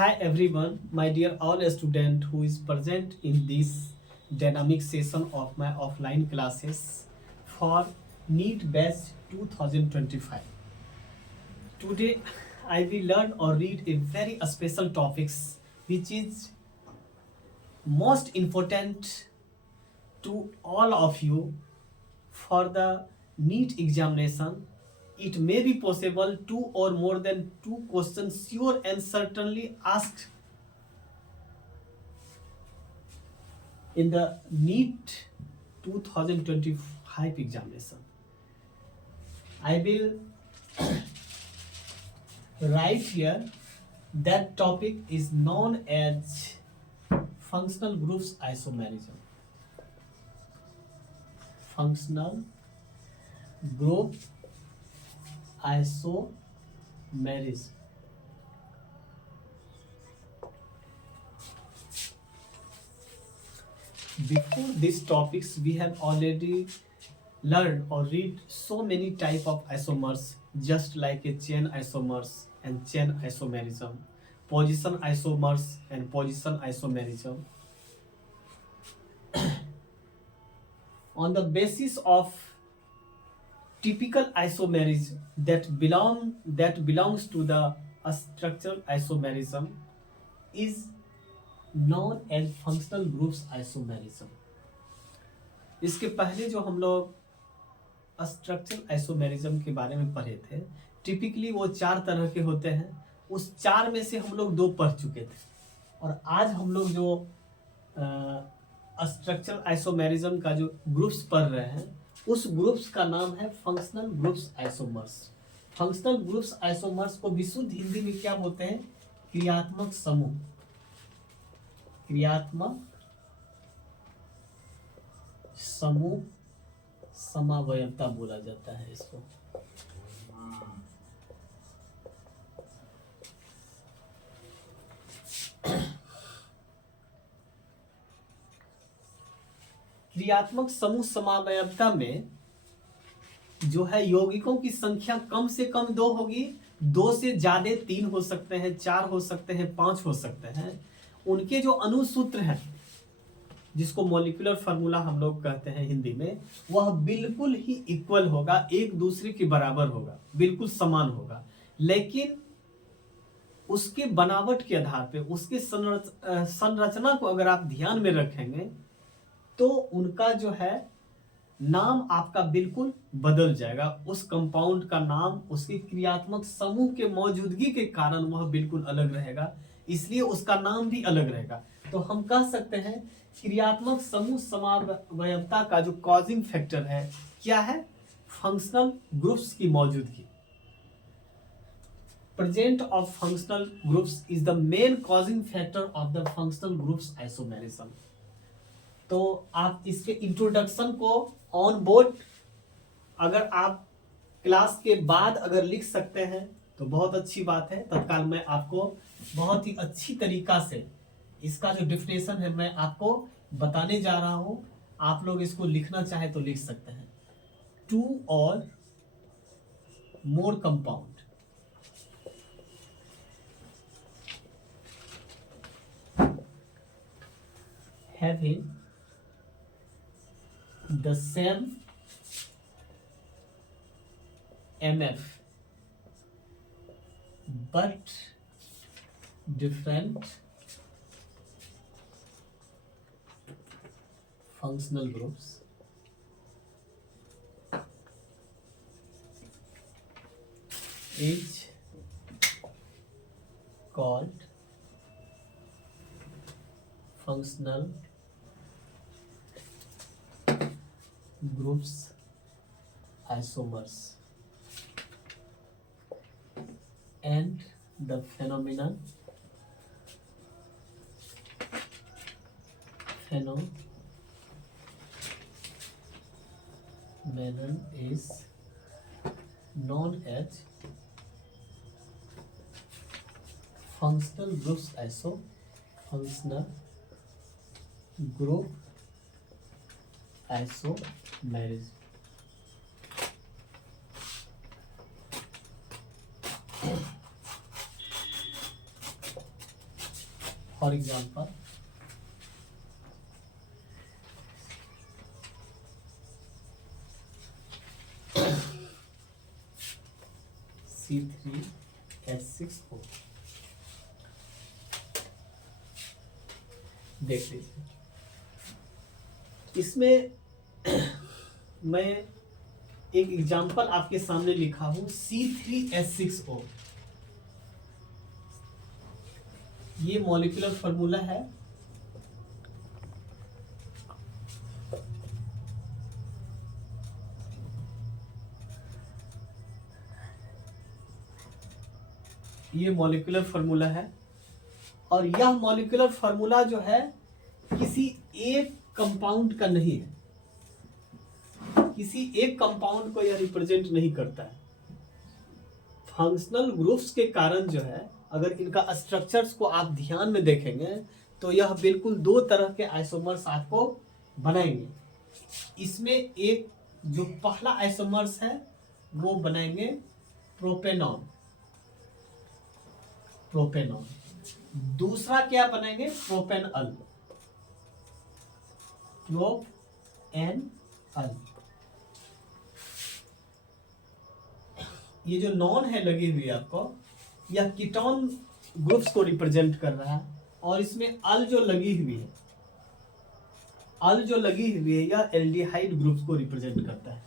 Hi everyone, my dear all student who is present in this dynamic session of my offline classes for NEET Batch 2025. Today I will learn or read a very special topics which is most important to all of you for the NEET examination. It may be possible two or more than two questions sure and certainly asked in the NEET 2025 examination. I will write here that topic is known as functional groups isomerism. Functional group isomerism. Before these topics, we have already learned or read so many type of isomers, just like a chain isomers and chain isomerism, position isomers and position isomerism. On the basis of typical isomerism that belongs to the structural isomerism is known as functional groups isomerism. इसके पहले जो हम लोग structural isomerism के बारे में पढ़े थे, टिपिकली वो चार तरह के होते हैं। उस चार में से हम लोग दो पढ़ चुके थे और आज हम लोग जो स्ट्रक्चरल आइसोमेरिज्म का जो ग्रुप्स पढ़ रहे हैं, उस ग्रुप्स का नाम है functional groups isomers. Functional groups isomers को विशुद्ध हिंदी में क्या बोलते हैं? क्रियात्मक समूह। क्रियात्मक समूह समावयवता बोला जाता है इसको। क्रियात्मक समूह समावयवता में जो है यौगिकों की संख्या कम से कम दो होगी, दो से ज्यादा तीन हो सकते हैं, चार हो सकते हैं, पांच हो सकते हैं। उनके जो अणुसूत्र हैं, जिसको मॉलिक्यूलर फार्मूला हम लोग कहते हैं हिंदी में, वह बिल्कुल ही इक्वल होगा, एक दूसरे के बराबर होगा, बिल्कुल समान होगा। लेकिन उसके बनावट के आधार पे, उसके संरचना को अगर आप ध्यान में रखेंगे तो उनका जो है नाम आपका बिल्कुल बदल जाएगा। उस कंपाउंड का नाम उसके क्रियात्मक समूह के मौजूदगी के कारण वह बिल्कुल अलग रहेगा, इसलिए उसका नाम भी अलग रहेगा। तो हम कह सकते हैं क्रियात्मक समूह समावयवता का जो कॉजिंग फैक्टर है क्या है? फंक्शनल ग्रुप्स की मौजूदगी। Present of functional groups is the main causing factor of the functional groups isomerism. तो आप इसके इंट्रोडक्शन को ऑन बोर्ड अगर आप क्लास के बाद अगर लिख सकते हैं तो बहुत अच्छी बात है। तत्काल मैं आपको बहुत ही अच्छी तरीका से इसका जो डिफिनेशन है मैं आपको बताने जा रहा हूं। आप लोग इसको लिखना चाहे तो लिख सकते हैं। टू और more compound having the same MF but different functional groups is called functional groups isomers, and the phenomenon is known as functional groups functional group isomerism। For example C3H6O देख लीजिए, इसमें मैं एक एग्जाम्पल आपके सामने लिखा हूं C3H6O। ये मॉलिक्यूलर फॉर्मूला है। ये मॉलिक्यूलर फार्मूला है और यह मॉलिक्यूलर फार्मूला जो है किसी एक कंपाउंड का नहीं है, किसी एक कंपाउंड को यह रिप्रेजेंट नहीं करता है। फंक्शनल ग्रुप्स के कारण जो है, अगर इनका स्ट्रक्चर्स को आप ध्यान में देखेंगे तो यह बिल्कुल दो तरह के आइसोमर्स आपको बनाएंगे। इसमें एक जो पहला आइसोमर्स है वो बनाएंगे प्रोपेनॉन, प्रोपेनॉन। दूसरा क्या बनाएंगे? प्रोपेनअल, प्रोपेनअल। ये जो नॉन है लगी हुई आपको, यह कीटोन ग्रुप्स को रिप्रेजेंट कर रहा है और इसमें अल जो लगी हुई है, अल जो लगी हुई है यह एल्डिहाइड ग्रुप्स को रिप्रेजेंट करता है।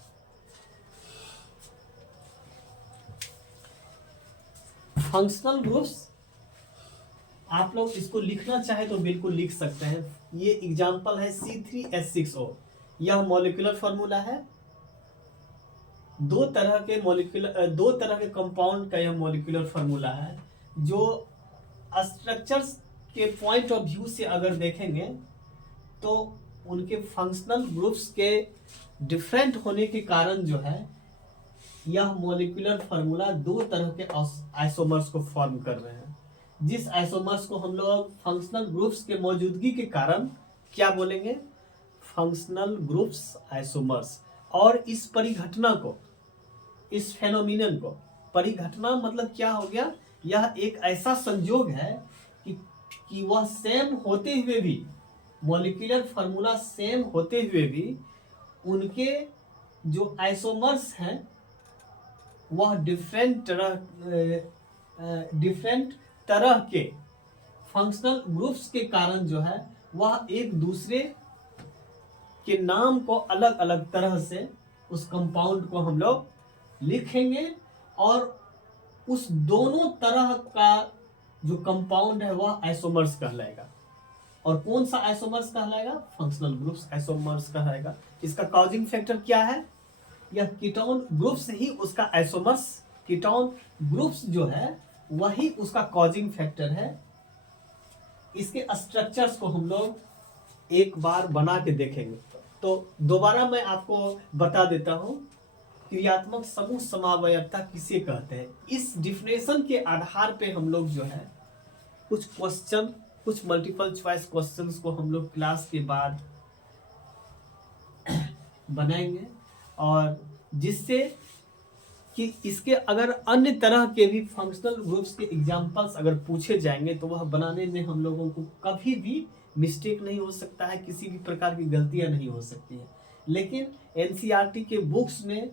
फंक्शनल ग्रुप्स आप लोग इसको लिखना चाहे तो बिल्कुल लिख सकते हैं। ये एग्जांपल है C3H6O। यह मॉलिक्यूलर फार्मूला है। दो तरह के कंपाउंड का यह मॉलिक्यूलर फार्मूला है, जो स्ट्रक्चर्स के पॉइंट ऑफ व्यू से अगर देखेंगे तो उनके फंक्शनल ग्रुप्स के डिफरेंट होने के कारण जो है यह मॉलिक्यूलर फार्मूला दो तरह के आइसोमर्स को फॉर्म कर रहे हैं। जिस आइसोमर्स को हम लोग फंक्शनल ग्रुप्स के मौजूदगी के कारण क्या बोलेंगे? Functional groups isomers. और इस परिघटना को, इस फेनोमिनन को, परिघटना मतलब क्या हो गया? यह एक ऐसा संयोग है कि वह सेम होते हुए भी, मॉलिक्यूलर फार्मूला सेम होते हुए भी उनके जो आइसोमर्स हैं वह डिफरेंट तरह के फंक्शनल ग्रुप्स के कारण जो है वह एक दूसरे के नाम को अलग अलग तरह से उस कंपाउंड को हम लोग लिखेंगे और उस दोनों तरह का जो कंपाउंड है वह आइसोमर्स कहलाएगा। और कौन सा आइसोमर्स कहलाएगा? फंक्शनल ग्रुप्स आइसोमर्स कहलाएगा। इसका कॉजिंग फैक्टर क्या है? यह कीटोन ग्रुप्स ही उसका आइसोमर्स, कीटोन ग्रुप्स जो है वही उसका कॉजिंग फैक्टर है। इसके स्ट्रक्चर्स को हम लोग एक बार बना के देखेंगे। तो दोबारा मैं आपको बता देता हूं, क्रियात्मक समूह समावयवता किसे कहते हैं। इस डिफिनेशन के आधार पे हम लोग जो है कुछ क्वेश्चन, कुछ मल्टीपल चॉइस क्वेश्चंस को हम लोग क्लास के बाद बनाएंगे और जिससे कि इसके अगर अन्य तरह के भी फंक्शनल ग्रुप्स के एग्जांपल्स अगर पूछे जाएंगे तो वह बनाने में हम लोगों को कभी भी मिस्टेक नहीं हो सकता है, किसी भी प्रकार की गलतियां नहीं हो सकती है। लेकिन एनसीईआरटी के बुक्स में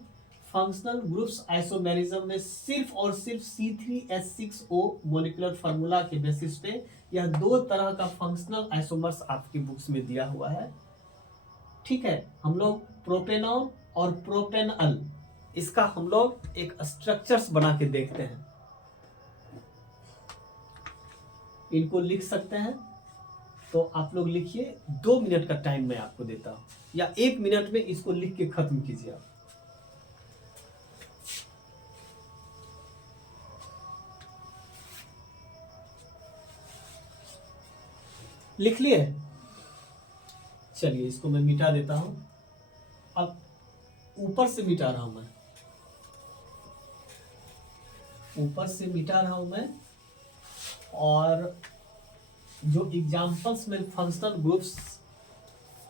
फंक्शनल ग्रुप्स आइसोमेरिज्म में सिर्फ और सिर्फ C3H6O मॉलिक्यूलर फार्मूला के बेसिस पे यह दो तरह का फंक्शनल आइसोमर्स आपकी बुक्स में दिया हुआ है। ठीक है, हम लोग प्रोपेनॉन और प्रोपेनअल, इसका हम लोग एक स्ट्रक्चर्स बना के देखते हैं। इनको लिख सकते हैं तो आप लोग लिखिए। 2 मिनट का टाइम मैं आपको देता हूं या 1 मिनट में इसको लिख के खत्म कीजिए आप। लिख लिए? चलिए इसको मैं मिटा देता हूं। अब ऊपर से मिटा रहा हूं मैं, ऊपर से मिटा रहा हूं मैं। और जो एग्जांपल्स में फंक्शनल ग्रुप्स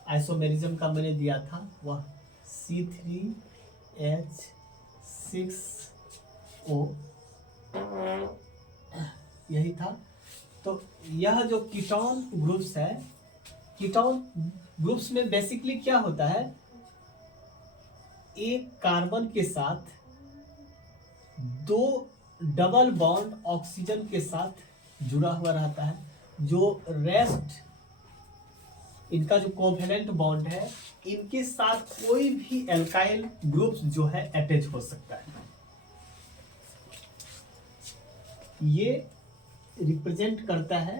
आइसोमेरिज्म का मैंने दिया था वह C3H6O यही था। तो यह जो कीटोन ग्रुप्स है, कीटोन ग्रुप्स में बेसिकली क्या होता है, एक कार्बन के साथ दो डबल बॉन्ड ऑक्सीजन के साथ जुड़ा हुआ रहता है, जो रेस्ट इनका जो कोवेलेंट बॉन्ड है, इनके साथ कोई भी एल्काइल ग्रुप्स जो है अटैच हो सकता है। ये रिप्रेजेंट करता है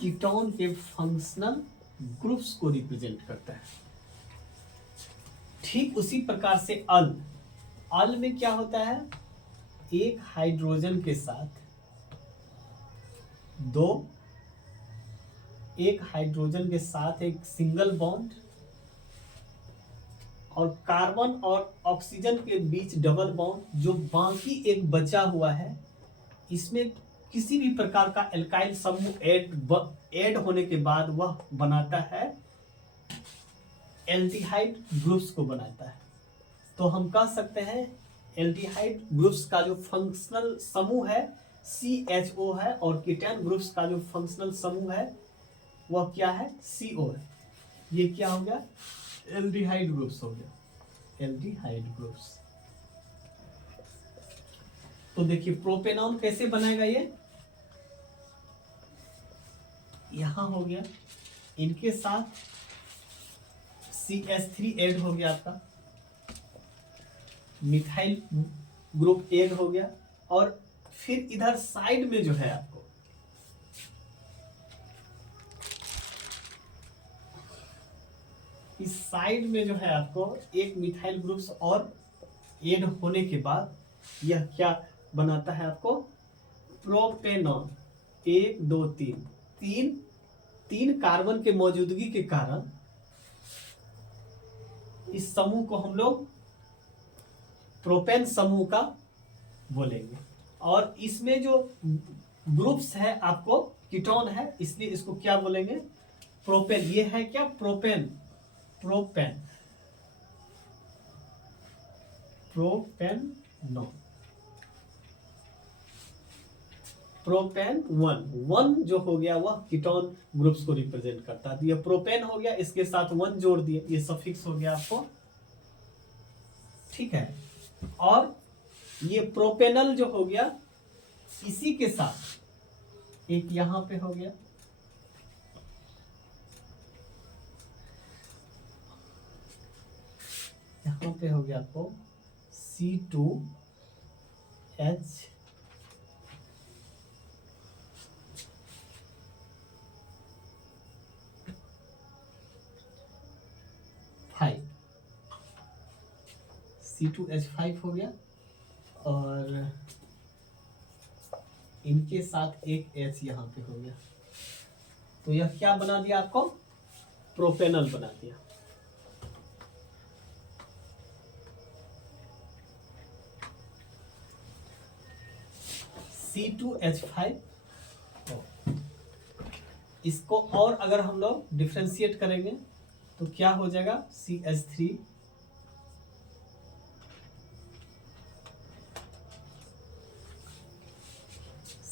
कीटोन के फंक्शनल ग्रुप्स को रिप्रेजेंट करता है। ठीक उसी प्रकार से अल में क्या होता है, एक हाइड्रोजन के साथ एक हाइड्रोजन के साथ एक सिंगल बॉन्ड और कार्बन और ऑक्सीजन के बीच डबल बॉन्ड, जो बाकी एक बचा हुआ है, इसमें किसी भी प्रकार का एल्काइल समूह ऐड होने के बाद वह बनाता है एल्डिहाइड ग्रुप्स को बनाता है। तो हम कह सकते हैं एल्डिहाइड ग्रुप्स का जो फंक्शनल समूह है CHO है, और कीटोन ग्रुप्स का जो फंक्शनल समूह है वह क्या है, CO है। ये क्या हो गया, एल्डिहाइड ग्रुप्स हो गया, एल्डिहाइड ग्रुप्स। तो देखिए प्रोपेनॉन कैसे बनेगा, ये यहां हो गया, इनके साथ CH3 ऐड हो गया, आपका मिथाइल ग्रुप ऐड हो गया, और फिर इधर साइड में जो है आपको इस साइड में जो है आपको एक मिथाइल ग्रुप्स और ऐड होने के बाद यह क्या बनाता है आपको, प्रोपेनॉन। 1 2 3 तीन कार्बन के मौजूदगी के कारण इस समूह को हम लोग प्रोपेन समूह का बोलेंगे। और इसमें जो ग्रुप्स है आपको कीटोन है, इसलिए इसको क्या बोलेंगे, प्रोपेन। ये है क्या, propane, propane, propanone, propane one जो हो गया वह कीटोन ग्रुप्स को रिप्रेजेंट करता है। तो ये प्रोपेन हो गया, इसके साथ 1 जोड़ दिए, ये सफिक्स हो गया आपको, ठीक है। और ये प्रोपेनल जो हो गया, इसी के साथ एक यहां पे हो गया, यहां पे हो गया आपको C2H5, C2H5 हो गया, और इनके साथ एक H यहां पे हो गया। तो यह क्या बना दिया आपको, प्रोपेनल बना दिया। C2H5, इसको और अगर हम लोग डिफ्रेंशिएट करेंगे तो क्या हो जाएगा, CH3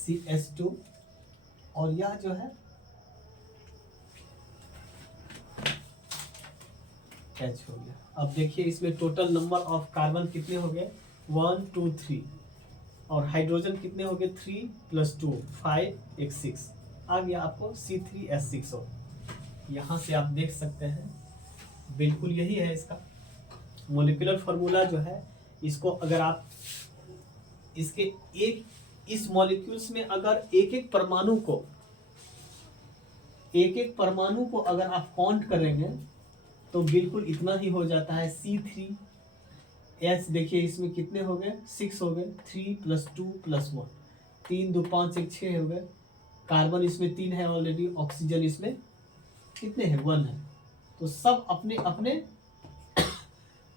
CH2, और यह जो है H हो गया। अब देखिए इसमें टोटल नंबर ऑफ कार्बन कितने हो गए, 1 2 3, और हाइड्रोजन कितने हो गए, 3 + 2 5, एक 6 आ गया आपको C3H6O। यहाँ से आप देख सकते हैं बिल्कुल यही है इसका मोलिकुलर फार्मूला जो है। इसको अगर आप इसके इस मॉलिक्यूल्स में अगर एक एक परमाणु को अगर आप काउंट करेंगे तो बिल्कुल इतना ही हो जाता है। C3H देखिए इसमें कितने हो गए, 6 हो गए, 3 + 2 + 1, 3 2 5 1 6 हो गए। कार्बन इसमें 3 है ऑलरेडी, ऑक्सीजन इसमें कितने हैं, 1 है। तो सब अपने अपने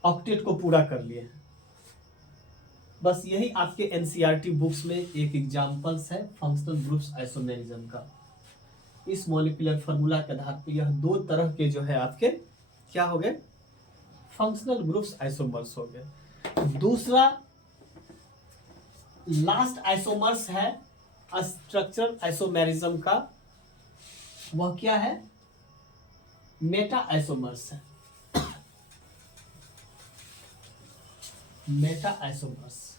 ऑक्टेट को पूरा कर लिए। बस यही आपके एनसीईआरटी बुक्स में एक एग्जांपल्स है फंक्शनल ग्रुप्स आइसोमेरिज्म का। इस मॉलिक्यूलर फार्मूला के आधार पर यह 2 तरह के जो है आपके क्या हो गए, फंक्शनल ग्रुप्स आइसोमर्स हो गए। दूसरा लास्ट आइसोमर्स है स्ट्रक्चरल आइसोमेरिज्म का, वह क्या है? मेटा आइसोमर्स है। मेटा आइसोमर्स,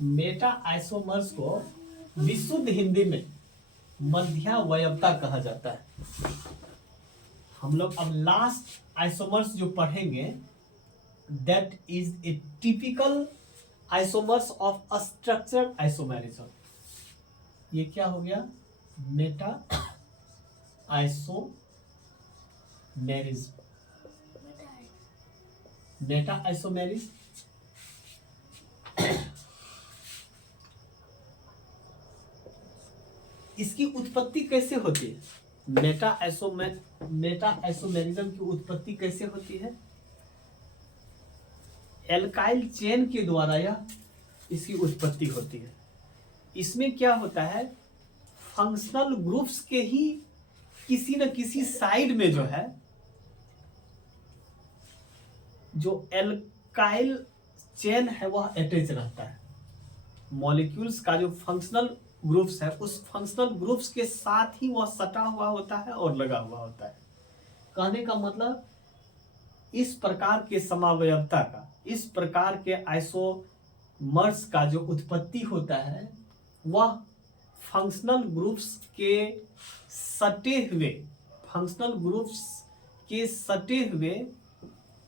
मेटा आइसोमर्स को विशुद्ध हिंदी में मध्यावयवता कहा जाता है। हम लोग अब लास्ट आइसोमर्स जो पढ़ेंगे, that is a typical isomers of a structural isomerism. ये क्या हो गया? Meta isomerism. मेटा आइसोमेरिज्म इसकी उत्पत्ति कैसे होती है? मेटा आइसोमेरिज्म की उत्पत्ति कैसे होती है? एल्काइल चेन के द्वारा यह इसकी उत्पत्ति होती है। इसमें क्या होता है? फंक्शनल ग्रुप्स के ही किसी न किसी साइड में जो है, जो एल्काइल चेन है वह अटैच रहता है। मॉलिक्यूल्स का जो फंक्शनल ग्रुप्स है, उस फंक्शनल ग्रुप्स के साथ ही वह सटा हुआ होता है और लगा हुआ होता है। कहने का मतलब, इस प्रकार के समावयवता का, इस प्रकार के आइसोमर्स का जो उत्पत्ति होता है, वह फंक्शनल ग्रुप्स के सटे हुए, फंक्शनल ग्रुप्स के सटे हुए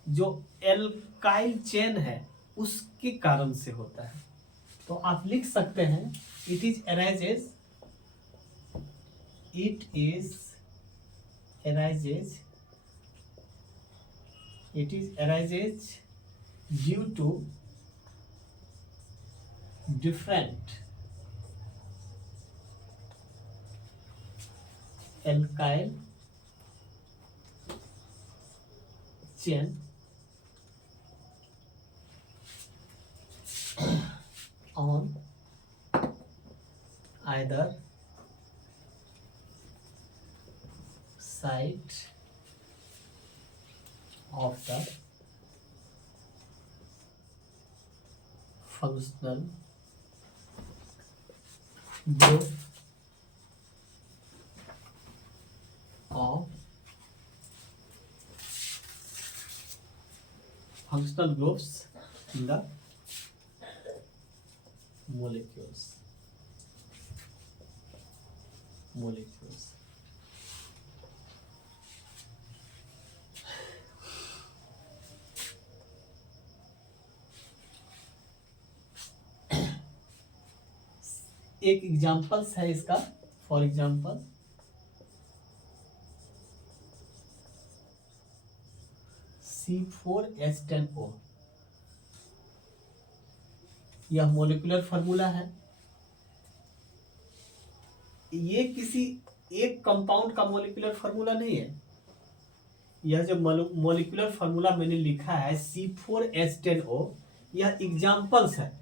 जो एल्काइल चेन है उसके कारण से होता है। तो आप लिख सकते हैं, it is arises due to different alkyl chain on either side of the functional group of functional groups in the molecules. एक एग्जाम्पल्स है इसका, फॉर एग्जाम्पल C4H10O, यह मोलिकुलर फार्मूला है। ये किसी एक कंपाउंड का मोलिकुलर फार्मूला नहीं है। यह जो मोलिकुलर फार्मूला मैंने लिखा है C4H10O, यह एग्जाम्पल्स है,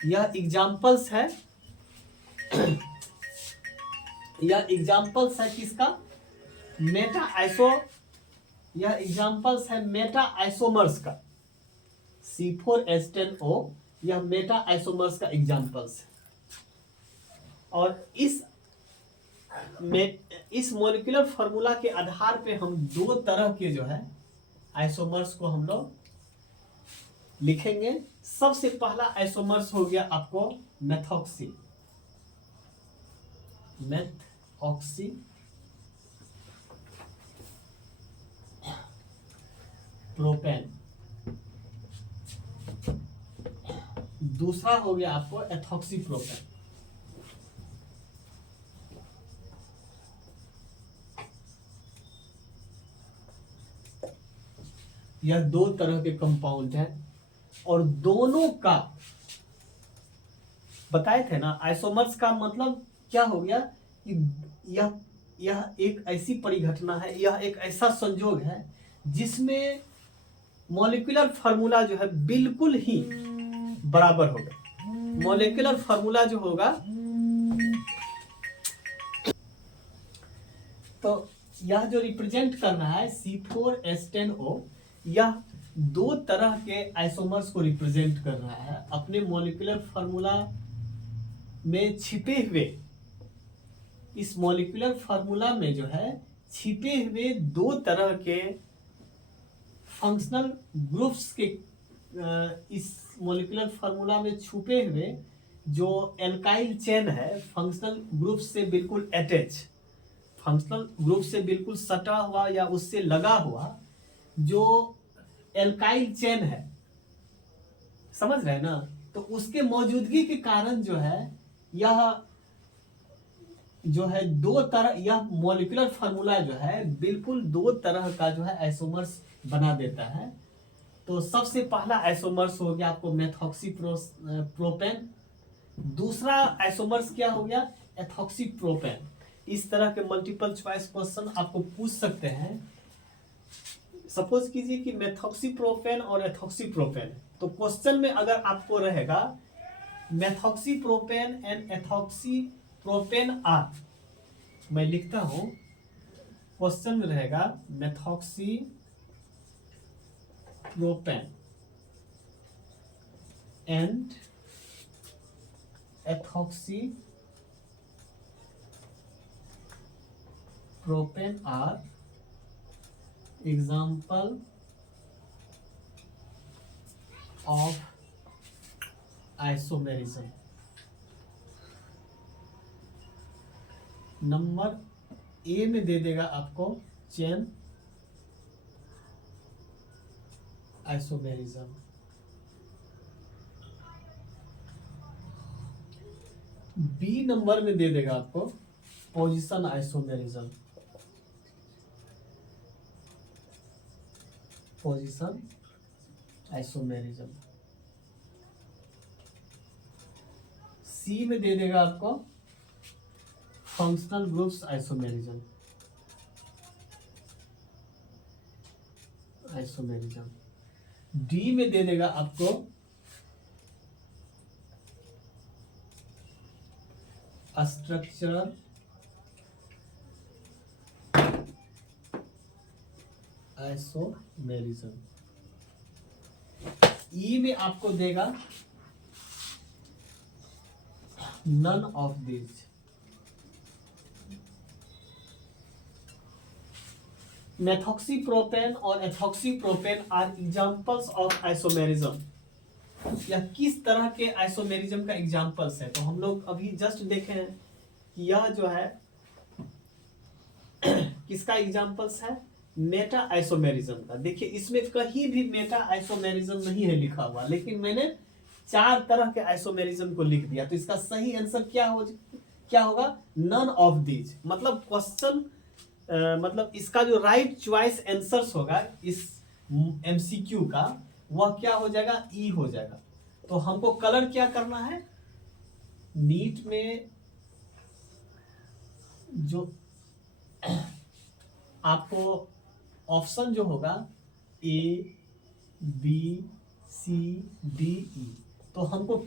यह एग्जाम्पल्स है, यह एग्जाम्पल्स है किसका? मेटा आइसो, यह एग्जाम्पल्स है मेटा आइसोमर्स का। C4H10O यह मेटा आइसोमर्स का एग्जाम्पल्स है। और इस मोलिकुलर फार्मूला के आधार पे हम दो तरह के जो है आइसोमर्स को हम लोग लिखेंगे। सबसे पहला आइसोमर्स हो गया आपको मेथॉक्सी, प्रोपेन। दूसरा हो गया आपको एथॉक्सी प्रोपेन। यह दो तरह के कंपाउंड हैं और दोनों का बताए थे ना। आइसोमर्स का मतलब क्या हो गया कि यह एक ऐसी परिघटना है, यह एक ऐसा संयोग है जिसमें मॉलिक्यूलर फार्मूला जो है बिल्कुल ही बराबर होगा। मॉलिक्यूलर फार्मूला जो होगा, तो यह जो रिप्रेजेंट कर रहा है C4H10O, यह दो तरह के आइसोमर्स को रिप्रेजेंट कर रहा है अपने मॉलिक्यूलर फार्मूला में छिपे हुए। इस मॉलिक्यूलर फार्मूला में जो है छिपे हुए दो तरह के फंक्शनल ग्रुप्स के इस मॉलिक्यूलर फार्मूला में छुपे हुए जो एल्काइल चेन है फंक्शनल ग्रुप से बिल्कुल अटैच, फंक्शनल ग्रुप से बिल्कुल सटा हुआ या उससे लगा हुआ जो एल्काइल चेन है, समझ रहे हैं ना। तो उसके मौजूदगी के कारण जो है यह जो है दो तरह, यह मॉलिक्यूलर फार्मूला जो है बिल्कुल दो तरह का जो है आइसोमर्स बना देता है। तो सबसे पहला आइसोमर्स हो गया आपको मेथॉक्सी प्रोपेन, दूसरा आइसोमर्स क्या हो गया एथॉक्सी प्रोपेन। इस तरह के मल्टीपल चॉइस क्वेश्चन आपको पूछ सकते हैं। सपोज कीजिए कि मेथॉक्सी प्रोपेन और एथॉक्सी प्रोपेन, तो क्वेश्चन में अगर आपको रहेगा methoxy propane and ethoxy propane are, मैं लिखता हूं, क्वेश्चन में रहेगा methoxy propane and ethoxy propane are example of isomerism. Number A में दे देगा आपको चेन आइसोमेरिज्म, बी नंबर में दे देगा आपको पोजीशन आइसोमेरिज्म, पोजीशन आइसोमेरिज्म, सी में दे देगा आपको फंक्शनल ग्रुप्स आइसोमेरिज्म, डी में दे देगा आपको स्ट्रक्चरल आइसोमेरिज्म, ई में आपको देगा none of this. Methoxy propane और ethoxy propane are examples of isomerism. यह किस तरह के आइसोमेरिज्म का एग्जाम्पल्स है? तो हम लोग अभी जस्ट देखे हैं कि यह जो है किसका एग्जाम्पल्स है, मेटा आइसोमेरिज्म का। देखिए इसमें कहीं भी मेटा आइसोमेरिज्म नहीं है लिखा हुआ, लेकिन मैंने चार तरह के आइसोमेरिज्म को लिख दिया। तो इसका सही आंसर क्या होगा नन ऑफ दीज। मतलब क्वेश्चन मतलब इसका जो राइट चॉइस आंसर्स होगा इस एमसीक्यू का वह क्या हो जाएगा ई हो जाएगा। तो हमको कलर क्या करना है, नीट में जो आपको ऑप्शन जो होगा A B C D E, तो हमको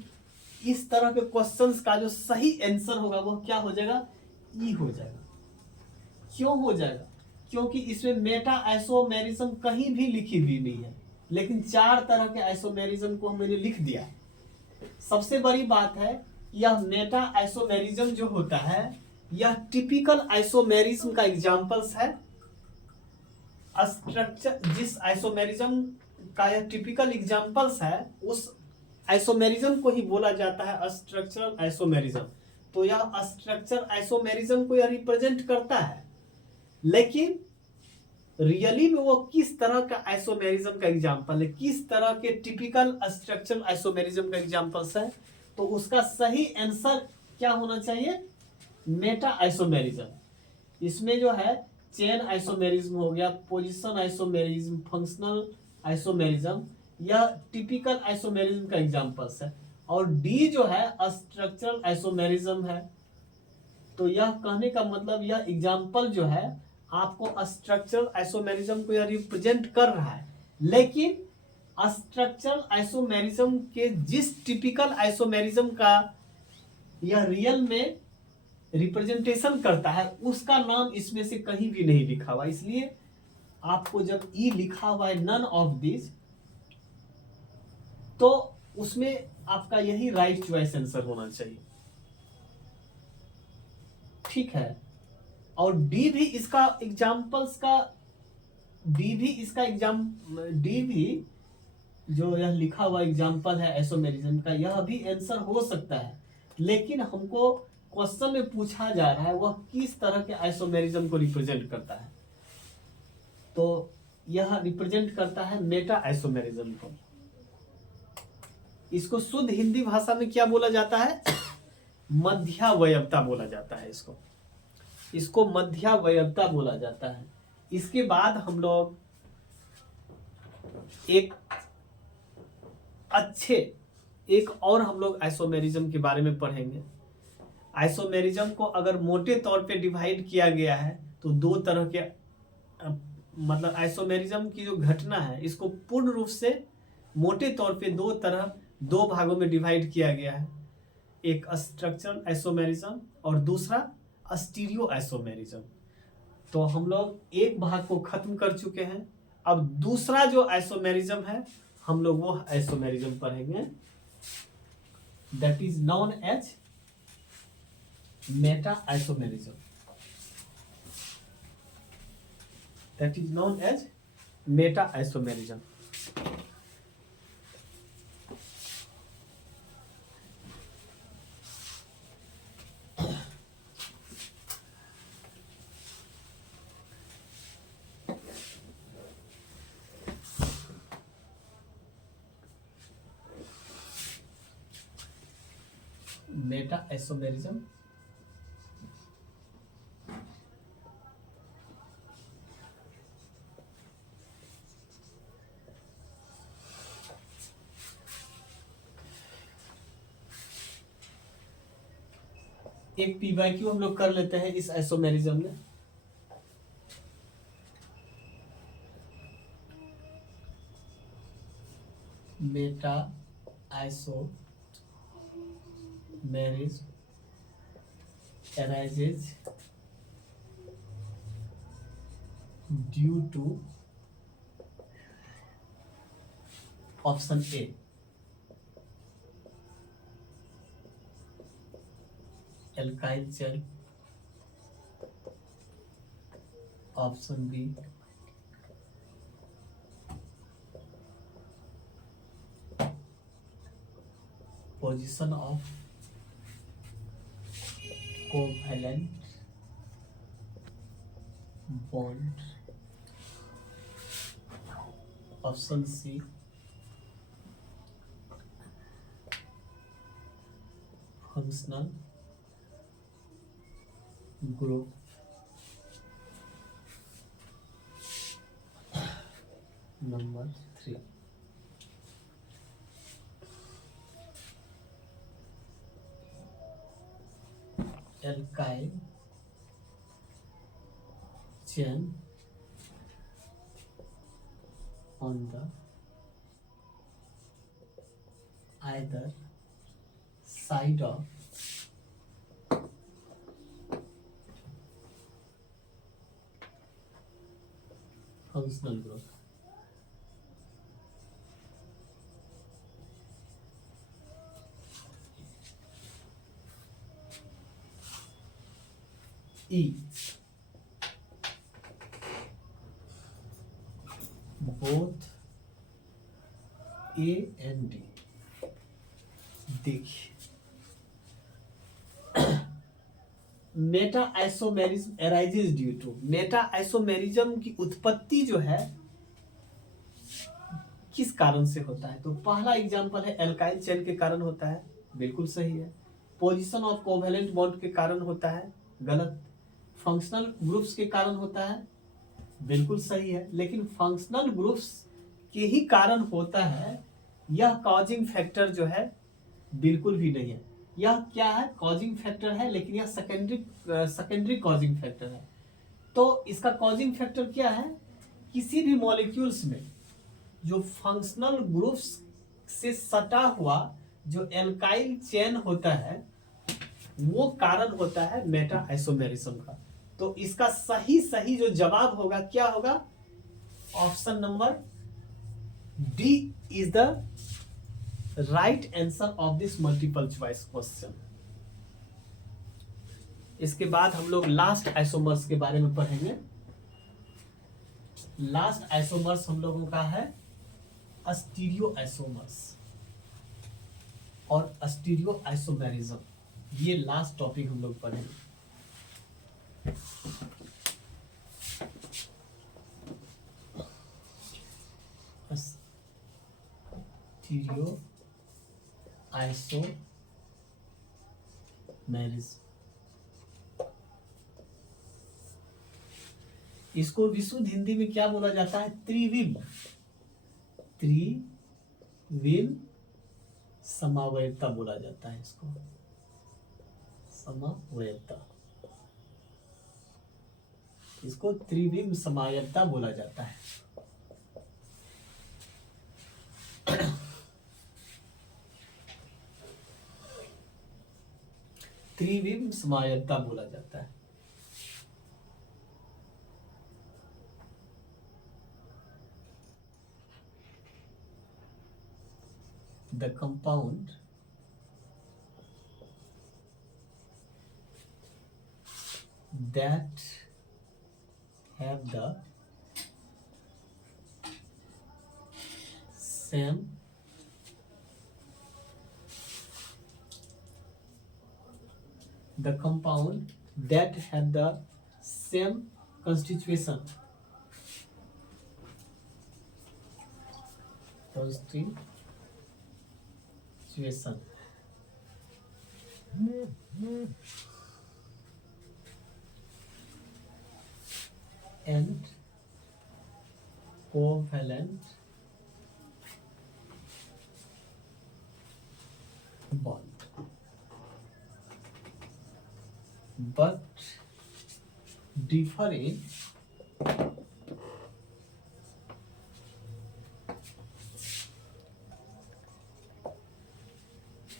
इस तरह के क्वेश्चंस का जो सही आंसर होगा वो क्या हो जाएगा ई हो जाएगा। क्यों हो जाएगा? क्योंकि इसमें मेटा आइसोमेरिज्म कहीं भी लिखी हुई नहीं है, लेकिन चार तरह के आइसोमेरिज्म को मैंने लिख दिया। सबसे बड़ी बात है यह मेटा आइसोमेरिज्म जो होता है यह टिपिकल आइसोमेरिज्म का एग्जांपल्स है। स्ट्रक्चर जिस आइसोमेरिज्म का यह टिपिकल एग्जांपल्स है उस आइसोमेरिज्म को ही बोला जाता है स्ट्रक्चरल आइसोमेरिज्म। तो यह स्ट्रक्चर आइसोमेरिज्म को यह रिप्रेजेंट करता है, लेकिन रियली में वो किस तरह का आइसोमेरिज्म का एग्जांपल है, किस तरह के टिपिकल स्ट्रक्चरल आइसोमेरिज्म का एग्जांपल्स है, तो उसका सही आंसर क्या होना चाहिए मेटा आइसोमेरिज्म। इसमें जो है चेन आइसोमेरिज्म हो गया, पोजीशन आइसोमेरिज्म, फंक्शनल आइसोमेरिज्म, यह टिपिकल आइसोमेरिज्म का एग्जांपल्स है। और डी जो है स्ट्रक्चरल आइसोमेरिज्म है। तो यह कहने का मतलब यह एग्जांपल जो है आपको स्ट्रक्चरल आइसोमेरिज्म को यह रिप्रेजेंट कर रहा है, लेकिन स्ट्रक्चरल आइसोमेरिज्म के जिस टिपिकल आइसोमेरिज्म का यह रियल में रिप्रेजेंटेशन करता है उसका नाम इसमें से कहीं भी नहीं लिखा हुआ, इसलिए आपको जब ई लिखा हुआ है नन ऑफ दिस, तो उसमें आपका यही राइट चॉइस आंसर होना चाहिए, ठीक है। और डी भी इसका एग्जाम्पल्स का, डी भी जो यह लिखा हुआ एग्जाम्पल है आइसोमेरिज्म का, यह भी आंसर हो सकता है, लेकिन हमको क्वेश्चन में पूछा जा रहा है वह किस तरह के आइसोमेरिज्म को रिप्रेजेंट करता है, तो यह रिप्रेजेंट करता है मेटा आइसोमेरिज्म को। इसको शुद्ध हिंदी भाषा में क्या बोला जाता है? मध्यावयवता बोला जाता है इसको मध्यावयवता बोला जाता है। इसके बाद हम लोग एक और हम लोग आइसोमेरिज्म के बारे में पढ़ेंगे। आइसोमेरिज्म को अगर मोटे तौर पे डिवाइड किया गया है तो दो तरह के, मतलब आइसोमेरिज्म की जो घटना है इसको पूर्ण रूप से मोटे तौर पे दो भागों में डिवाइड किया गया है, एक स्ट्रक्चरल आइसोमेरिज्म और दूसरा स्टीरियो आइसोमेरिज्म। तो हम लोग एक भाग को खत्म कर चुके हैं, अब दूसरा जो आइसोमेरिज्म है हम लोग वो आइसोमेरिज्म पढ़ेंगे, that is known as meta isomerism, that is known as meta isomerism. Meta isomerism एक पीवाईक्यू हम लोग कर लेते हैं इस आइसोमेरिज्म में। Meta isomerism arises due to option A, alkyl chain, option B, position of covalent bond, option C, functional group, number 3। alkyl chain on the either side of functional group। E, both A and D। देखिए meta isomerism arises due to, meta isomerism की उत्पत्ति जो है किस कारण से होता है, तो पहला एग्जांपल है एल्काइल चेन के कारण होता है, बिल्कुल सही है। पोजीशन ऑफ कोवेलेंट बॉन्ड के कारण होता है, गलत। फंक्शनल ग्रुप्स के कारण होता है, बिल्कुल सही है। लेकिन फंक्शनल ग्रुप्स के ही कारण होता है, यह कॉजिंग फैक्टर जो है बिल्कुल भी नहीं है। यह क्या है? कॉजिंग फैक्टर है, लेकिन यह सेकेंडरी कॉजिंग फैक्टर है। तो इसका कॉजिंग फैक्टर क्या है? किसी भी मॉलिक्यूल्स में जो फंक्शनल ग्रुप्स से सटा हुआ जो एल्काइल चेन होता है, वो कारण होता है मेटा आइसोमेरिज्म का। तो इसका सही सही जो जवाब होगा क्या होगा? Option number D is the right answer of this multiple choice question. इसके बाद हम लोग लास्ट आइसोमर्स के बारे में पढ़ेंगे। लास्ट आइसोमर्स हम लोगों का है स्टीरियो आइसोमर्स और स्टीरियो आइसोमेरिज्म। ये लास्ट टॉपिक हम लोग पढ़ेंगे। स्टीरियो आइसोमेरिज्म, इसको विशुद्ध हिंदी में क्या बोला जाता है? त्रिविम। त्रिविम समावयवता बोला जाता है इसको, समावयवता। इसको त्रिविम समावयवता बोला जाता है। त्रिविम समावयवता बोला जाता है। The compound that have the same constitution and covalent bond, but differ in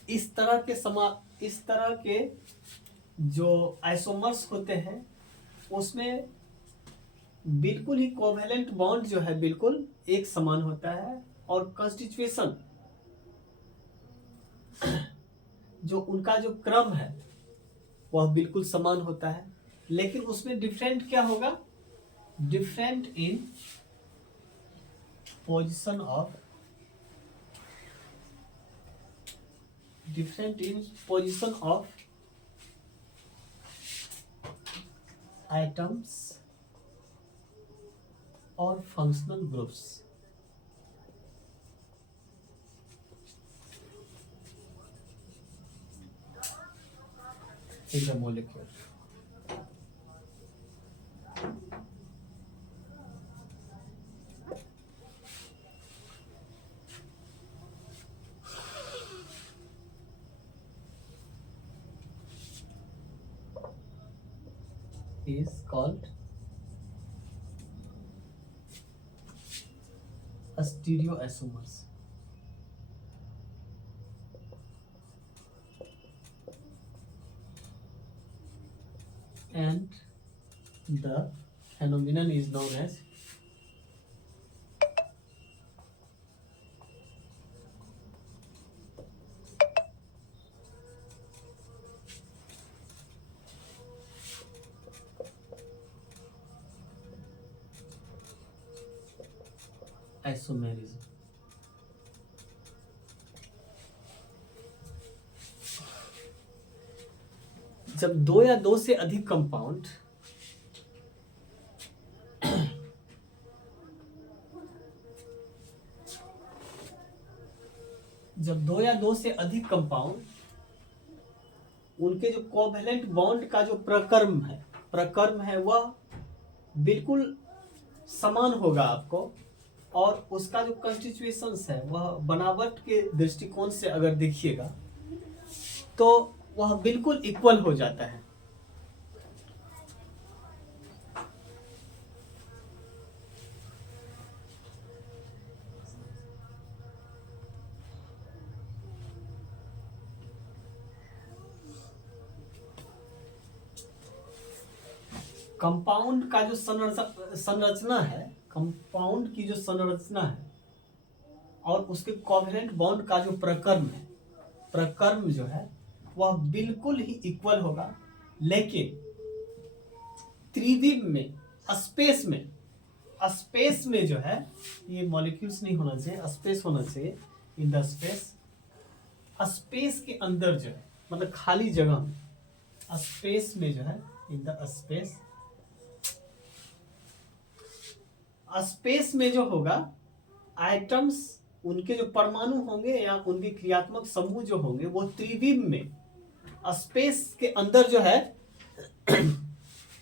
इस तरह के जो आइसोमर्स होते हैं उसमें बिल्कुल ही कोवेलेंट बॉन्ड जो है बिल्कुल एक समान होता है और कॉन्स्टिट्यूएशन जो उनका जो क्रम है वह बिल्कुल समान होता है, लेकिन उसमें डिफरेंट क्या होगा? Different in position of atoms और functional groups. in the molecule. Is called a stereoisomers. And the phenomenon is known as isomerism. जब दो या दो से अधिक कंपाउंड उनके जो कोवेलेंट बॉन्ड का जो प्रकर्म है वह बिल्कुल समान होगा आपको, और उसका जो कंस्टिट्यूएशंस है वह बनावट के दृष्टिकोण से अगर देखिएगा तो वह बिल्कुल इक्वल हो जाता है। कंपाउंड का जो संरचना है, कंपाउंड की जो संरचना है और उसके कोवेलेंट बॉन्ड का जो प्रक्रम है, प्रक्रम जो है वह बिल्कुल ही इक्वल होगा, लेकिन त्रिविम में, स्पेस में जो है, ये मॉलिक्यूल्स नहीं होना चाहिए, स्पेस होना चाहिए, इन द स्पेस के अंदर जो है, मतलब खाली जगह में, स्पेस में जो है, इन द स्पेस में जो होगा, आइटम्स, उनके जो परमाणु होंगे या उनके क्रियात्मक समूह जो होंगे वो त्रिविम में, स्पेस के अंदर जो है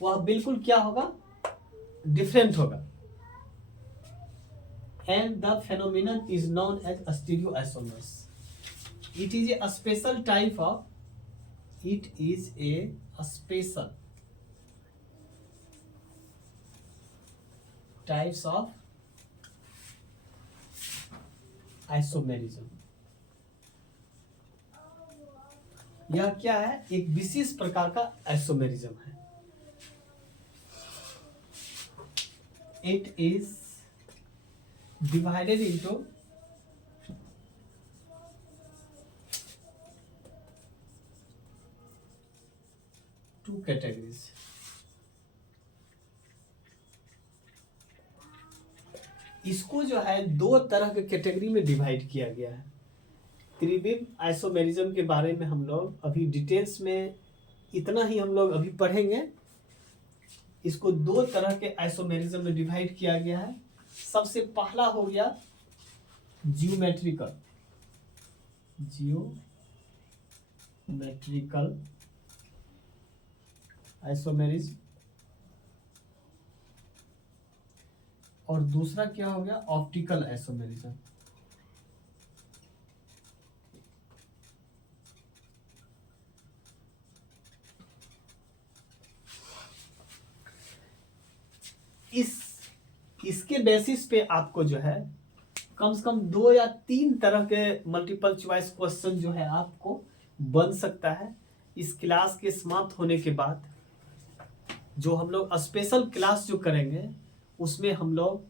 वह बिल्कुल क्या होगा, डिफरेंट होगा। And the phenomenon is known as stereoisomers. It is a special type of, it is a special types of isomerism. यह क्या है, एक विशेष प्रकार का आइसोमेरिज्म है। It is divided into two categories. इसको जो है दो तरह के कैटेगरी में डिवाइड किया गया है। त्रिविम आइसोमेरिज्म के बारे में हम लोग अभी डिटेल्स में इतना ही हम लोग अभी पढ़ेंगे। इसको दो तरह के आइसोमेरिज्म में डिवाइड किया गया है। सबसे पहला हो गया जियोमेट्रिकल आइसोमेरिज्म, और दूसरा क्या हो गया, ऑप्टिकल आइसोमेरिज्म। इसके बेसिस पे आपको जो है कम से कम 2 या 3 तरह के मल्टीपल चॉइस क्वेश्चन जो है आपको बन सकता है। इस क्लास के समाप्त होने के बाद जो हम लोग स्पेशल क्लास जो करेंगे उसमें हम लोग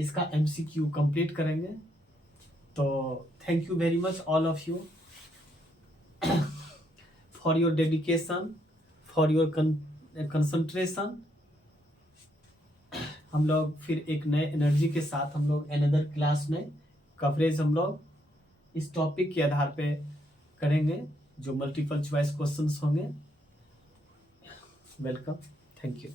इसका MCQ कंप्लीट करेंगे। तो thank you very much all of you for your dedication, for your concentration. हम लोग फिर एक नए एनर्जी के साथ हम लोग अनदर क्लास में कवरेज हम लोग इस टॉपिक के आधार पे करेंगे जो मल्टीपल चॉइस क्वेश्चंस होंगे। Welcome, thank you.